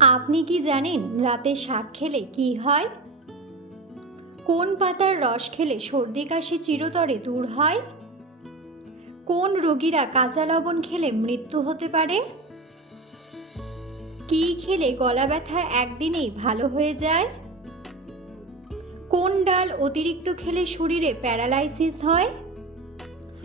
আপনি কি জানেন রাতে শাক খেলে কি হয়? কোন পাতার রস খেলে সর্দি কাশি চিরতরে দূর হয়? কোন রোগীরা কাঁচা লবণ খেলে মৃত্যু হতে পারে? কি খেলে গলা ব্যথা একদিনেই ভালো হয়ে যায়? কোন ডাল অতিরিক্ত খেলে শরীরে প্যারালাইসিস হয়?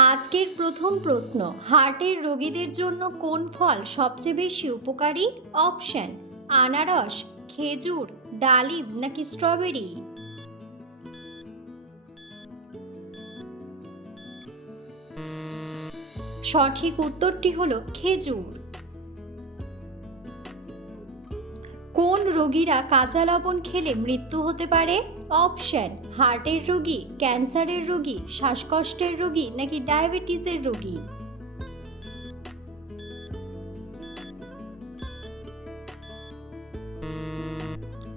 আজকের প্রথম প্রশ্ন, হার্টের রোগীদের জন্য কোন ফল সবচেয়ে বেশি উপকারী? অপশন, আনারস, খেজুর, ডালিম নাকি স্ট্রবেরি? সঠিক উত্তরটি হলো খেজুর। কোন রোগীরা কাঁচা লবণ খেলে মৃত্যু হতে পারে? অপশন হার্টের রোগী, ক্যান্সারের রোগী, শ্বাসকষ্টের রোগী নাকি ডায়াবেটিসের রোগী?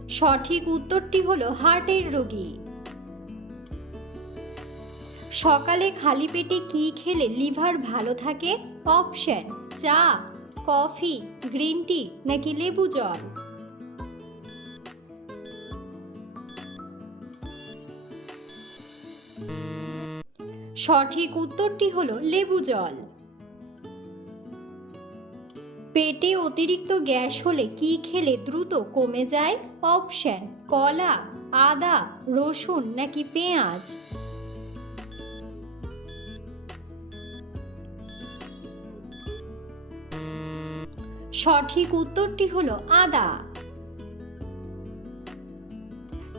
সঠিক উত্তরটি হলো হার্টের রোগী। সকালে খালি পেটে কি খেলে লিভার ভালো থাকে? অপশন, চা, কফি, গ্রিন টি নাকি লেবু জল? সঠিক উত্তরটি হলো লেবু জল। পেটে অতিরিক্ত গ্যাস হলে কি খেলে দ্রুত কমে যায়? অপশন, কলা, আদা, রসুন নাকি পেঁয়াজ? সঠিক উত্তরটি হলো আদা।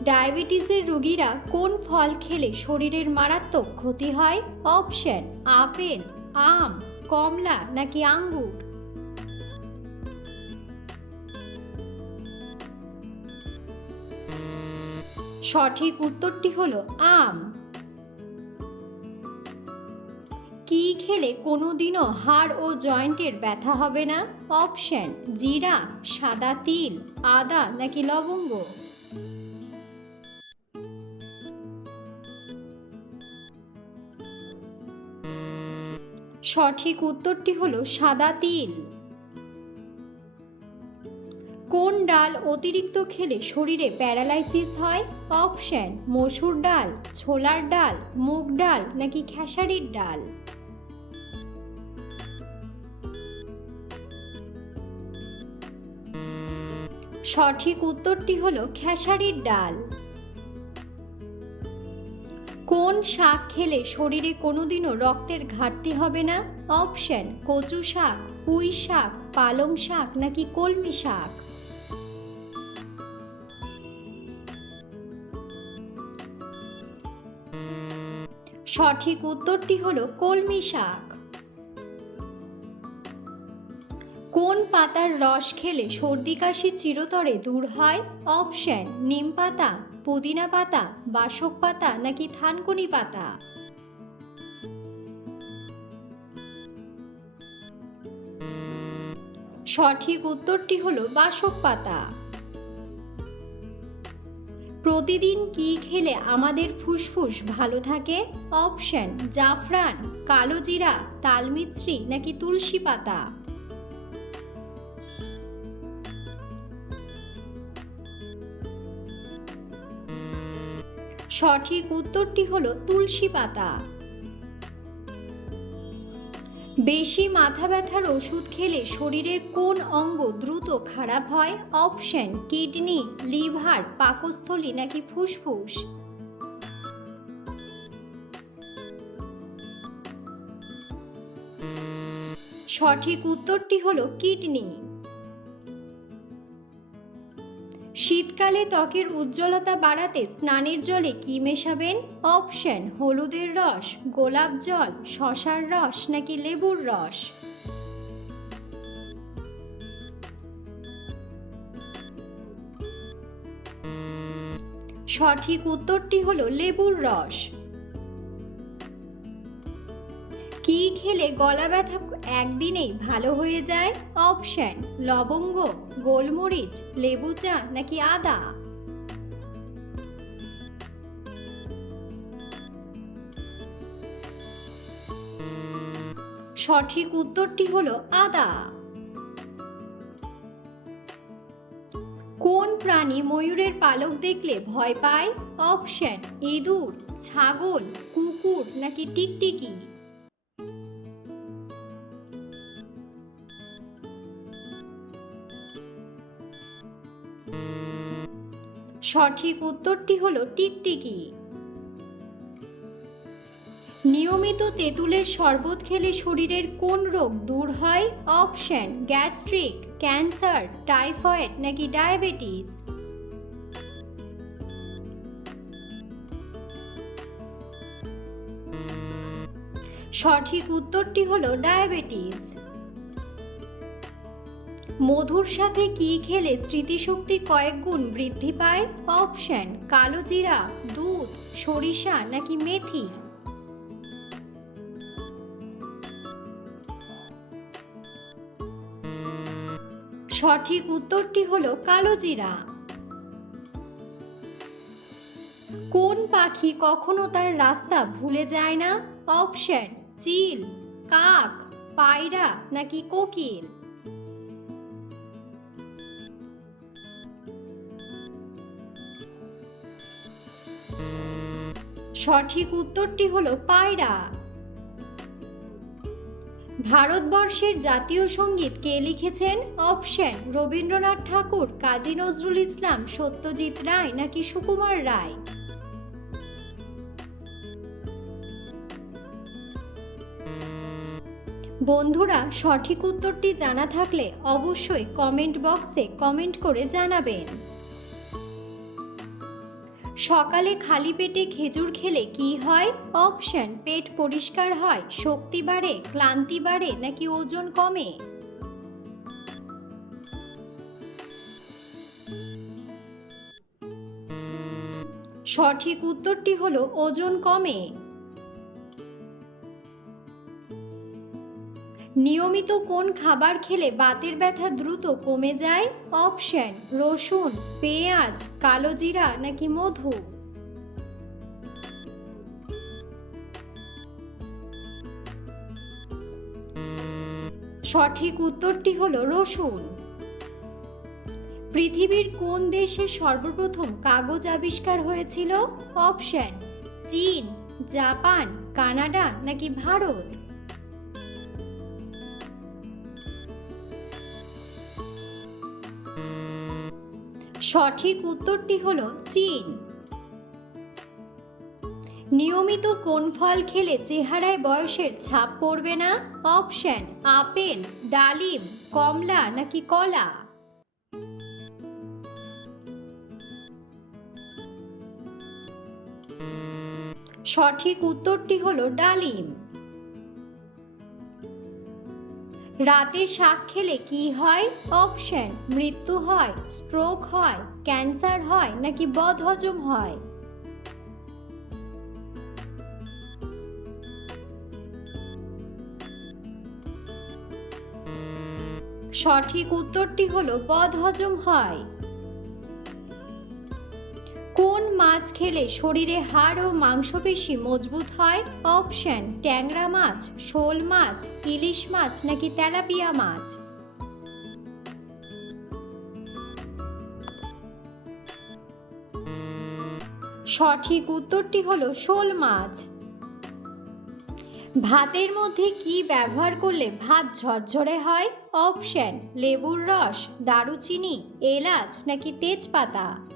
ডায়াবেটিসের রোগীরা কোন ফল খেলে শরীরের মারাত্মক ক্ষতি হয়? অপশন, আপেল, আম, কমলা নাকি আঙ্গুর? সঠিক উত্তরটি হলো আম। কি খেলে কোনোদিনও হাড় ও জয়েন্টের ব্যথা হবে না? অপশন, জিরা, সাদা তিল, আদা নাকি লবঙ্গ? সঠিক উত্তরটি হলো সাদা তিল। কোন ডাল অতিরিক্ত খেলে শরীরে প্যারালাইসিস হয়? অপশন, মসুর ডাল, ছোলার ডাল, মুগ ডাল নাকি খেসারির ডাল? সঠিক উত্তরটি হলো খেসারির ডাল। কোন শাক খেলে শরীরে কোনোদিনও রক্তের ঘাটতি হবে না? অপশন, কচু শাক, পুঁই শাক, পালং শাক নাকি কলমি শাক? সঠিক উত্তরটি হলো কলমি শাক। কোন পাতার রস খেলে সর্দি কাশি চিরতরে দূর হয়? অপশন, নিম পাতা, পুদিনা পাতা, বাসক পাতা নাকি থানকুনি পাতা? সঠিক উত্তরটি হলো বাসক পাতা। প্রতিদিন কি খেলে আমাদের ফুসফুস ভালো থাকে? অপশন, জাফরান, কালো জিরা, তালমিছরি নাকি তুলসী পাতা? সঠিক উত্তরটি হলো তুলসী পাতা। বেশি মাথা ব্যথার ওষুধ খেলে শরীরের কোন অঙ্গ দ্রুত খারাপ হয়? অপশন, কিডনি, লিভার, পাকস্থলী নাকি ফুসফুস? সঠিক উত্তরটি হলো কিডনি। শীতকালে ত্বকের উজ্জ্বলতা বাড়াতে স্নানের জলে কি মেশাবেন? অপশন, হলুদের রস, গোলাপ জল, শশার রস নাকি লেবুর রস? সঠিক উত্তরটি হলো লেবুর রস। কি খেলে গলা ব্যথা একদিনেই ভালো হয়ে যায়? অপশন, লবঙ্গ। গোলমরিচ, লেবু চা নাকি আদা? সঠিক উত্তরটি হলো আদা। কোন প্রাণী ময়ূরের পালক দেখলে ভয় পায়? অপশন, ইঁদুর, ছাগল, কুকুর নাকি টিকটিকি? সঠিক উত্তরটি হল টিকটিকি। নিয়মিত তেঁতুলের শরবত খেলে শরীরের কোন রোগ দূর হয়? অপশন, গ্যাস্ট্রিক, ক্যান্সার, টাইফয়েড নাকি ডায়াবেটিস? সঠিক উত্তরটি হলো ডায়াবেটিস। মধুর সাথে কি খেলে স্মৃতিশক্তি কয়েক গুণ বৃদ্ধি পায়? অপশন, কালো জিরা, দুধ, সরিষা নাকি মেথি? সঠিক উত্তরটি হলো কালো জিরা। কোন পাখি কখনো তার রাস্তা ভুলে যায় না? অপশন, চিল, কাক, পায়রা নাকি কোকিল? সঠিক উত্তরটি হলো পায়রা। ভারতবর্ষের জাতীয় সংগীত কে লিখেছেন? অপশন, রবীন্দ্রনাথ ঠাকুর, কাজী নজরুল ইসলাম, সত্যজিৎ রায় নাকি সুকুমার রায়? বন্ধুরা, সঠিক উত্তরটি জানা থাকলে অবশ্যই কমেন্ট বক্সে কমেন্ট করে জানাবেন। সকালে খালি পেটে খেজুর খেলে কি হয়? অপশন পেট পরিষ্কার হয়, শক্তি বাড়ে, ক্লান্তি বাড়ে, নাকি ওজন কমে? সঠিক উত্তরটি হলো ওজন কমে। নিয়মিত কোন খাবার খেলে বাতের ব্যথা দ্রুত কমে যায়? অপশন, রসুন, পেঁয়াজ, কালো জিরা নাকি মধু? সঠিক উত্তরটি হলো রসুন। পৃথিবীর কোন দেশে সর্বপ্রথম কাগজ আবিষ্কার হয়েছিল? অপশন, চীন, জাপান, কানাডা নাকি ভারত? সঠিক উত্তরটি হলো চীন। নিয়মিত কোন ফল খেলে চেহারায় বয়সের ছাপ পড়বে না? অপশন, আপেল, ডালিম, কমলা নাকি কলা? সঠিক উত্তরটি হলো ডালিম। রাতে শাক খেলে কি হয়? অপশন মৃত্যু হয় স্ট্রোক হয় ক্যান্সার হয়, নাকি বদহজম হয়? সঠিক উত্তরটি হলো বদহজম হয়। মাছ খেলে শরীরে হাড় ও মাংসপেশি মজবুত হয়। অপশন, ট্যাংরা মাছ, শোল মাছ, ইলিশ মাছ নাকি তেলাপিয়া মাছ? সঠিক উত্তরটি হলো শোল মাছ। ভাতের মধ্যে কি ব্যবহার করলে ভাত ঝরঝরে হয়? অপশন, লেবুর রস, দারুচিনি, এলাচ নাকি তেজপাতা?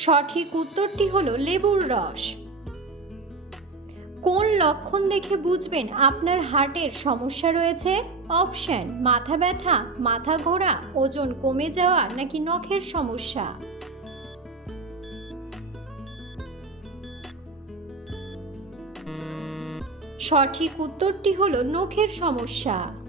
সঠিক উত্তরটি হলো লেবুর রস। কোন লক্ষণ দেখে বুঝবেন আপনার হার্টের সমস্যা রয়েছে? অপশন, মাথা ব্যথা, মাথা ঘোরা, ওজন কমে যাওয়া নাকি নখের সমস্যা? সঠিক উত্তরটি হলো নখের সমস্যা।